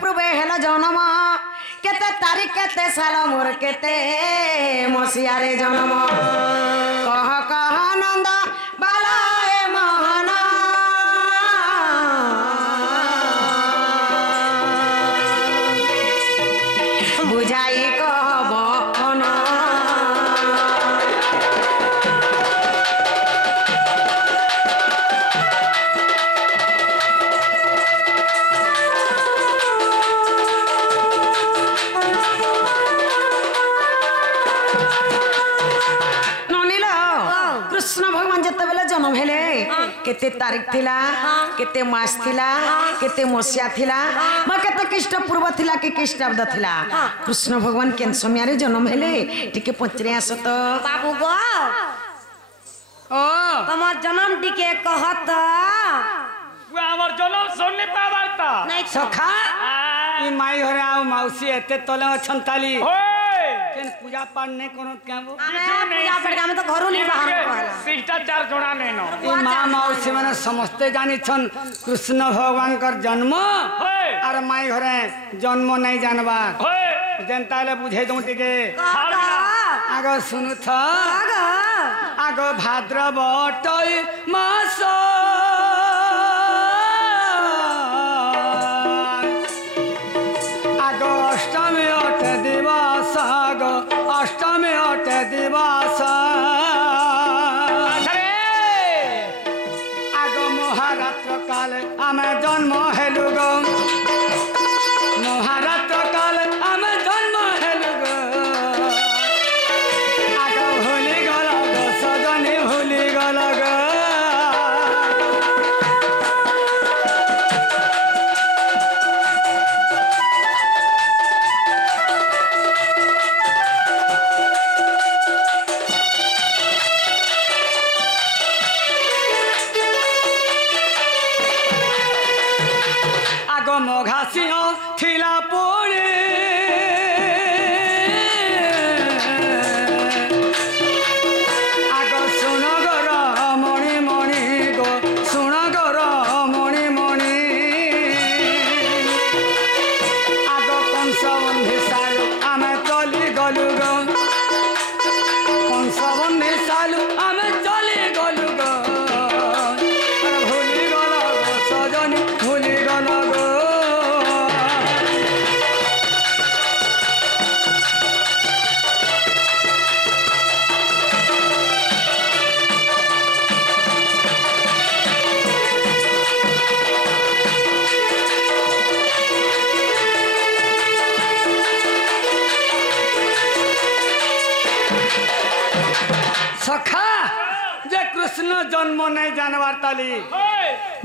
पूर्वे hello जन्म केते तारीख केते साल मोर केते मसियारे जन्म कह कह नंद बाला ए मोहन बुझाई कहब जन्म हेले केते तारीख थिला केते मास थिला केते मसिया थिला म केते ख्रीष्ट पूर्व थिला कि ख्रीष्टाब्द थिला कृष्ण भगवान केन समयारे जन्म हेले टिके पचरे आस तो बाबू गो ओ तम जन्म टिके कहत वो हमर जन्म सुनने पावरता नहीं सखा ई माई घरे आउ मौसी एते तले छंताली केन पूजा पाठ ने कोनो केबो पूजा पाठ हम तो घरो नहीं बाहर कहला शिष्टाचार जोड़ा लेनो ई मां मौसी माने समस्ते जानि छन कृष्ण भगवान कर जन्म और माई घरे जन्म नहीं जानबा जनताले बुझे दउ टिके आगो सुनु छ आगो भाद्रव टई मास अष्टमी अठ दिवस अष्टमी अठ दिवस आग महारात्र काल आम जन्म हेलु गो महारात्र काल आम जन्म हेलु गो आग भूली गल गो सजनी भूली गल गो मघासिंह थिला पोड़े आग सुन गर मणि मणि गो सुन गर मणि मणि आग कंस बंधी सालु आमे चली गलु गो कंस बंधी सालु आमे चली गलु गो भूली गल गो सजनी भूली गल गो सखा जे कृष्ण जन्म नहीं जानवार ताली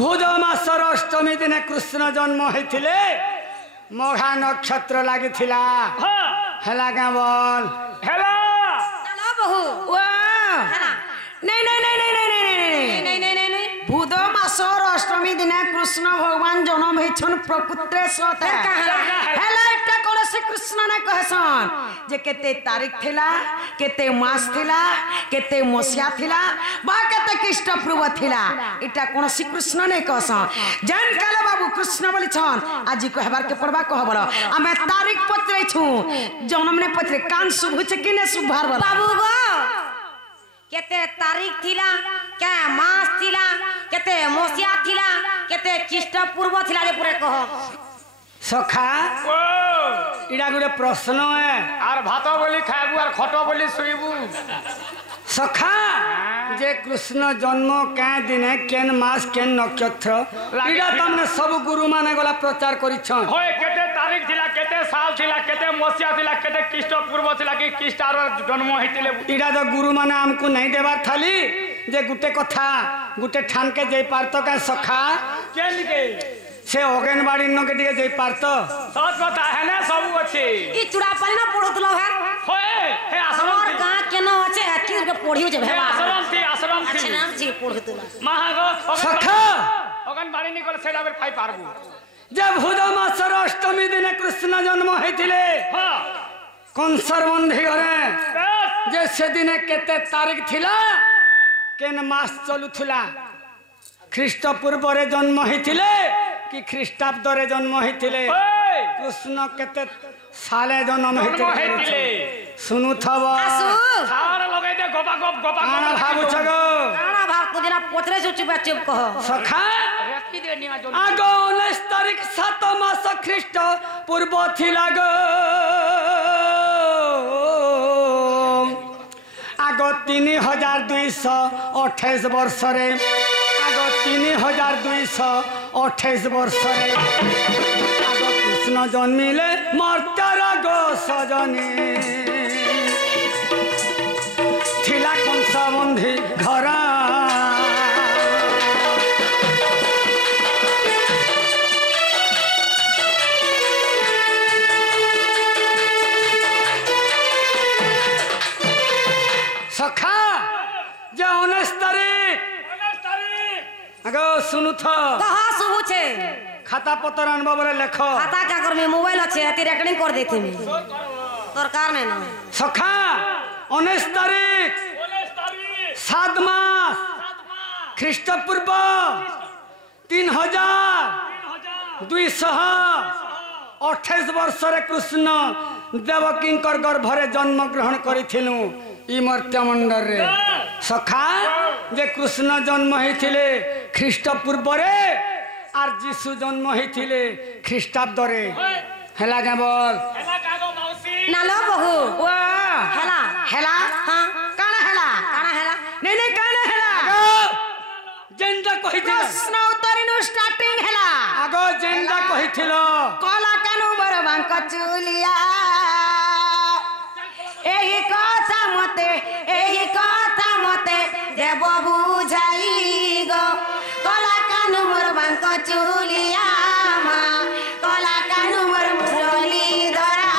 भूज मासर अष्टमी दिन कृष्ण जन्म होइथिले मघा नक्षत्र लागि थिला हेला का बोल हेला चलो बहू वाह नहीं नहीं नहीं नहीं नहीं नहीं नहीं नहीं नहीं भूद मासर अष्टमी दिन कृष्ण भगवान जन्म हेछन प्रकृति सत हेला एटा कोन से कृष्ण ने कहसन जे केते तारीख थिला केते मास थिला केते मसिया थिला बा केते ख्रीष्ट पूर्व थिला एटा कोन से कृष्ण ने कहसन जन काल बाबू कृष्ण बोली छन आज कहबार के पड़बा कहबर हमें तारीख पत्रे छु जन्म ने पत्रे कान शुभ छ किने शुभार बाबू गो केते तारीख थिला क्या मास थिला केते मसिया थिला केते ख्रीष्ट पूर्व थिला जे पूरे कह सखा इडा गुडे प्रश्न है आर भात बोली खाबू आर खटो बोली सुइबू सखा जे कृष्ण जन्म क्या दिन केन मास केन नक्षत्र इडा तमने सब गुरु माने गला प्रचार करिछन होय केते तारीख थिला केते साल थिला केते मसिया थिला केते ख्रीष्ट पूर्व थिला कि ख्रीष्टार जन्म हेतिले इडा तो गुरु माने हमको नहीं देबार थाली जे गुटे कथा गुटे ठान के जई पारतो का सखा केन के से अगनबाड़ी न के दिए जई पारतो सच कथा है ना सब अछि ई चुरा पाली ना पढ़त लो है होय हे आश्रम और गां केना अछि अति के पढ़ियो जे भेबा आश्रम थी अच्छा नाम छी पढ़त लो महागो सखा अगनबाड़ी निकल सेला बेर पाई पारबू जब भूद मासर अष्टमी दिन कृष्ण जन्म होइथिले हां कंसर बंधी घरे जे से दिन केते तारीख थिला केन मास चलुथुला ख्रीष्ट पूर्व रे जन्म होइथिले कि ख्रीष्टाब्द रे जन्म होइथिले कृष्ण केते साले जन्म हेतिले सुनुथब सार लगे दे गोपा काना भाबुछ गो काना भाव को दिना पोतरे चुप कह सखा रेती दे निया जो आगो 19 तारीख 7 मास ख्रीष्ट पूर्व थिला गो आगो 3228 वर्ष रे आगो 3228 वर्ष रे आगो कृष्ण जन्मिले मर्त्यार गो सजनी थिला कंस बंधी घरा सखा जे 19 तारीख आगो सुनुथ कहा सुबु छे खाता पत्र अनबा बोले लेख खाता कागर में मोबाइल अच्छे ती रेकर्डिंग कर देते में सरकार ने ना सखा 19 तारीख 7 मास ख्रीष्ट पूर्व 3228 वर्ष रे कृष्ण देवकी गर्भरे जन्म ग्रहण करिथिलु ई मर्त्यमंडल रे सखा जे कृष्ण जन्म हेथिले ख्रीष्ट पूर्व रे आर जीशु जन्म हेथिले ख्रीष्टाब्द रे हेला के बोल हेला कागो मौसी नालो बहु वाह हेला हेला हां काना हेला नहीं काना हेला जेंदा कहिथिल कृष्ण उतरिनु स्टार्टिंग हेला आगो जेंदा कहिथिल कला कानु बर बांक चुलिया एही कथा मते देव बुझाई गो कला कानु मोर बांक चुलिया मा कला कानु मोर मुरली धरा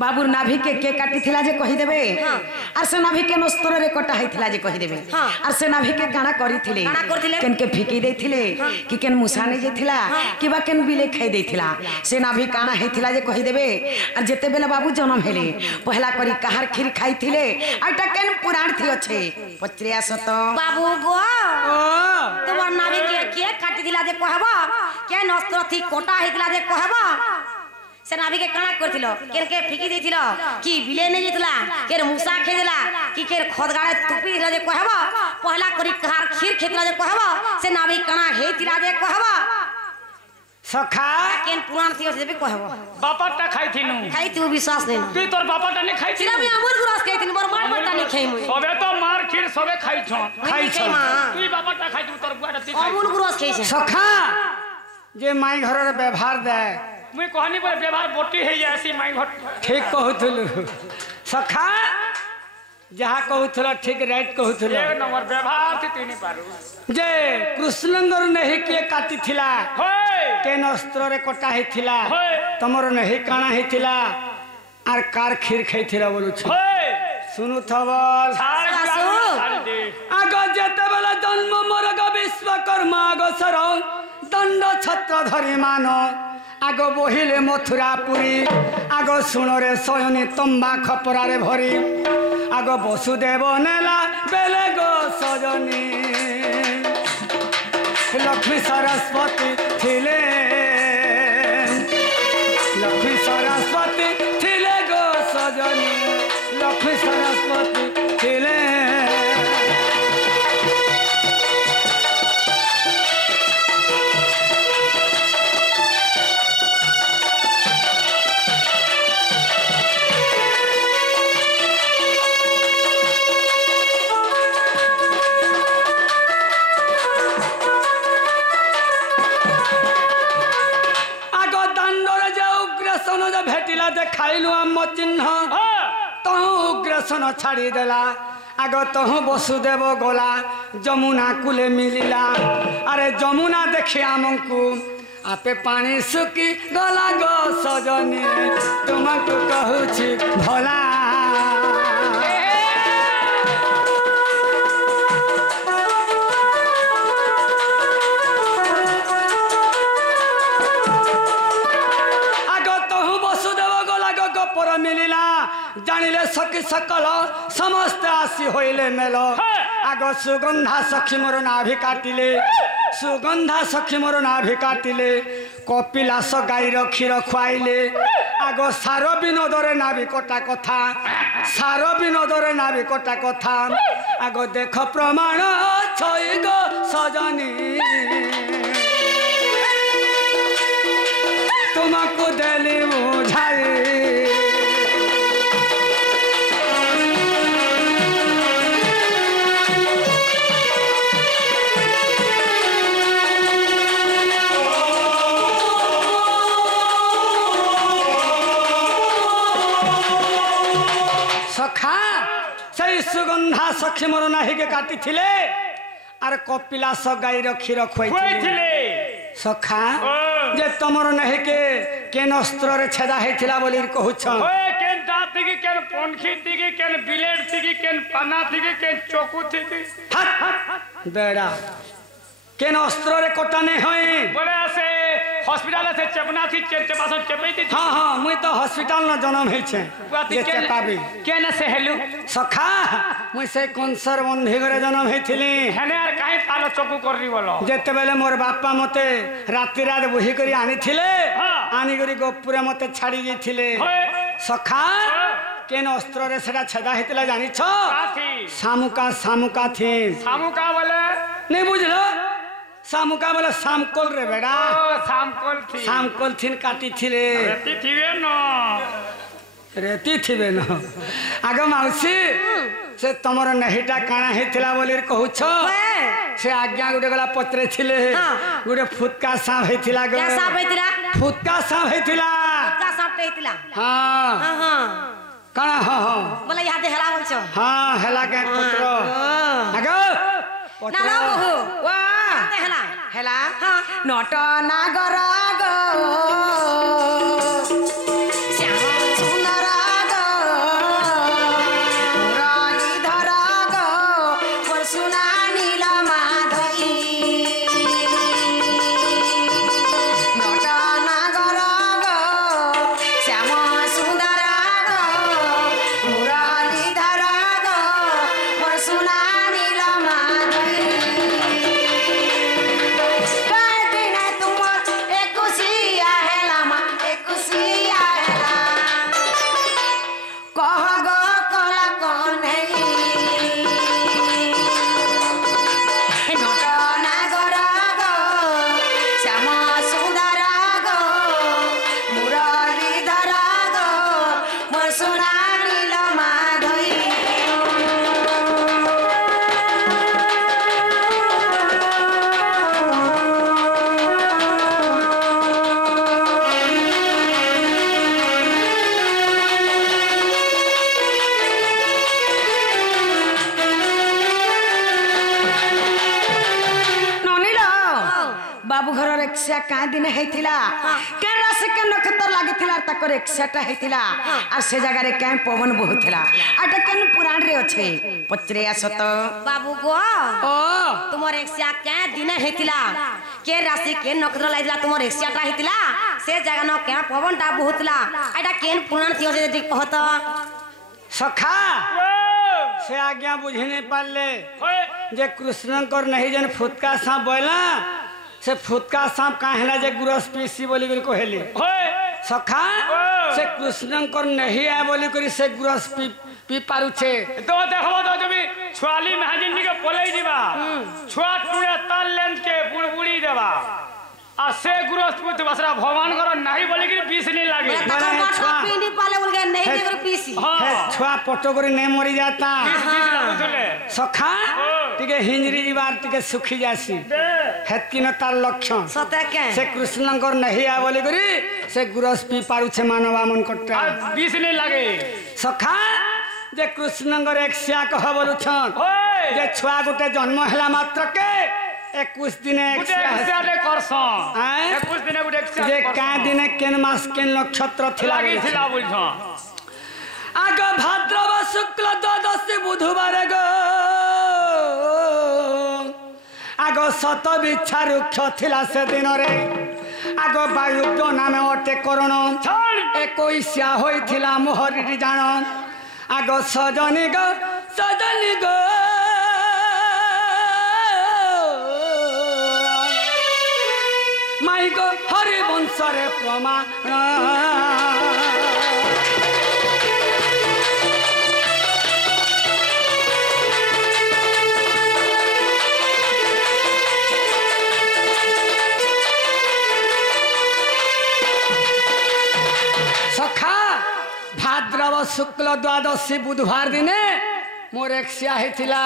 बाबूर नाभि के काटी थिला जे कहि देबे आर से नाभि के नस्तर रे कटा हैथिला जे कहि देबे आर से नाभि के गाना करिथिले केन के फिकी देथिले कि केन मुसा ने जेथिला कि बा केन बिले खाइ देथिला से नाभि काना हैथिला जे कहि देबे आर जेते बेला बाबू जन्म हेले पहला करी कहार खीर खाइथिले आटा केन पुराण थी अच्छे पचरिया सत बाबू गो तोर नाभि के काटी दिला जे कहबा के नस्तर थी कटा हैथिला जे कहबा से नाभि के काना करथिलो केन के फिकी देथिलो कि बिले नै जेतला केर मुसा खे देला कि केर खदगाड़े तुपी दिला जे कहबा पहला करी कहार खीर खेतला जे कहबा से नाभि काना हेतिला जे कहबा सखा केन पुराण थी से भी कहबा बापाटा खाइथिनु खाइ तू विश्वास नै तू तोर बापाटा नै खाइथिनु सिरा में अमूल गुरास खाइथिन बर मार मारता नै खाइ मुई सबे तो मार खीर सबे खाइ छ तू बापाटा खाइ तोर बुआटा ती खाइ अमूल गुरास खाइ छ सखा जे माई घर रे व्यवहार दे मुई कहनी पर व्यवहार बोटी है ऐसी माई घर ठीक कहथुलु सखा जहाँ कहथुल ठीक राइट कहथुल एक नंबर व्यवहार थी तीनी पारू जे कृष्णंगर नहीं के काटी थिला होय के नस्त्र रे कटा हे थिला होय तमर नहीं काना हे थिला आर कार खीर खाइ थिला बोलु छ होय सुनु थबल सासू आगो जेते बेला जन्म मरग विश्वकर्मा आगो सर दंड छत्र धरि मानो आगो बहिले मथुरापुरी आगो सुणरे शयनी तंबा खपरारे भरी आगो वसुदेव नेला बेले गो सजनी लक्ष्मी सरस्वती थिले लक्ष्मी सरस्वती थिले लक्ष्मी सरस्वती थिले भेटिला देखाइलु आम चिन्ह तहु उग्रसन छाड़ी देला आग तहु वसुदेव गला जमुना कुले मिलिला अरे जमुना देखी आमको आपे पानी सुखी गला गो सजनी तुमको कहूची भला मिलिला जानिले सखी सकल समस्त आसी होइले मेलो आग सुगंधा सखी मोर नाभि काटिले सुगंधा सखी मोर नाभि काटिले कपिलास गाईर क्षीर खुआइले आग सार विनोदरे नाभि कटा कथा सार विनोदरे नाभि कटा कथा आग देख प्रमाण छई गो सजनी तुमको देली बुझाई सखा सही सुगंधा सखी मोर नाही के काटी थिले आर कपिलास गाईर क्षीर खुआइथिले सखा जे तमर नाही के केन अस्त्र रे छेदा हेथिला बोली कहूछ ओए केन दांत की केन पनखी की केन ब्लेड की केन पन्ना की केन चोकू की बेड़ा केन अस्त्र रे कोटा नहीं होई बोले से हॉस्पिटल से चपना थी चेपास चपई थी हां हां मुई तो हॉस्पिटल न जन्म है छे जे चेपाबी केन से हेलु सखा मुई से कंसर बंधी करे जन्म हेथिली हेने यार काहे तालो चोकू कररी बोलो जेते बेले मोर बापा मते राति रात बही करी आनी थिले आनी करी गोपुरे मते छाड़ी गई थिले सखा केन अस्त्र रे सेटा छेदा हेतिला जानि छ सामुका सामुका थी सामुका बोले नहीं बुझलो सामुका बोले सामकोल रे बेड़ा सामकोल थिन काटी थिले रेती थिबे न आग माउसी से तमर नहिटा काना हेतिला बोली कहूछ से आज्ञा गुटे गला पत्रे थिले गुटे फुटका सांप हेतिला ग क्या सांप हेतिला फुटका सांप हेतिला फुटका सांप हेतिला हां हां हां काना हां हां बोले यहाँ दे हेला बोलछ हां हेला के पुत्र आग ना लो बहु वाह हेला हेला नट नागर गो श्याम सुंदर गो मुरलीधर गो परशुना नील माधवी नट नागर गो श्याम सुंदर गो मुरलीधर गो परशुना नील माधवी बाबू घर रिक्शा का दिन हेतिला के राशि के नक्षत्र लागिथिला तकर रिक्शाटा हेतिला आ से जगह रे के पवन बहुथिला आटा केन पुराण रे अछि पचरे आसत बाबू गो ओ तुमर रिक्शा के दिन हेतिला के राशि के नक्षत्र लागिला तुमर रिक्शाटा हेतिला से जगह न के पवनटा बहुथिला आटा केन पुराण थियो जे कहत सखा से आज्ञा बुझी नहीं पाले जे कृष्णकर नहीं जन फुटका सांप बोला से फुटका सांप काहेला जे गुरस पीसी बोली करी कहली सखा से कृष्णकर नहीं है बोली करी से गुरस पी पारुछे तो देखो तो जब छुआली महाजिन के बोले दिबा छुआ टुणे ताल लेन के बुड़बुड़ी देबा आ से गुरुस्पुत बसरा भगवान करो नहीं बोले कि पीस नहीं लागे तकर माथा पीनी पाले बोल गए नहीं देवर पीसी छुआ पटो करे नहीं मरी जाता सखा टिके हिंजरी जीवार टिके सुखी जासी हेतकी न तार लक्षण सते के से कृष्णकर नहीं आ बोली करी से गुरस पी पारुछे मानवा मन कट्टा पीस नहीं लागे सखा जे कृष्णकर एकसिया कह बोलुछन जे छुआ गोटे जन्म हैला मात्र के 21 दिने एकसिया दे करसन 21 दिने गुटे एकसिया जे का दिने केन मास केन नक्षत्र थिला थिला बोलछन आग भाद्रव शुक्ल द्वादशी बुधवार गो आग शत बिच्छा रुक्ष थिला से दिन रे आग वायुव्य नामे अटे करण 21 होइथिला मोहरी जान आग सजनी गो माई गो हरि वंशरे प्रमाण सखा भाद्रव शुक्ल द्वादशी बुधवार दिने मोर एकसिया हेथिला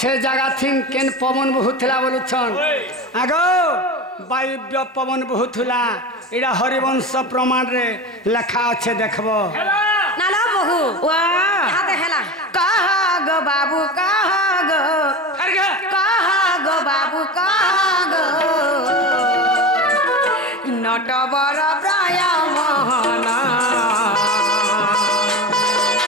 से जगह थिन केन पवन बहुतला बोलुछन आगो वायुव्य पवन बहुतला इडा हरिवंश प्रमाण रे लेखा अच्छे देखबो नाला बहु वाह हाथ हेला कहा गो बाबू कहा गो कहा गो बाबू कहा गो नट बर प्राय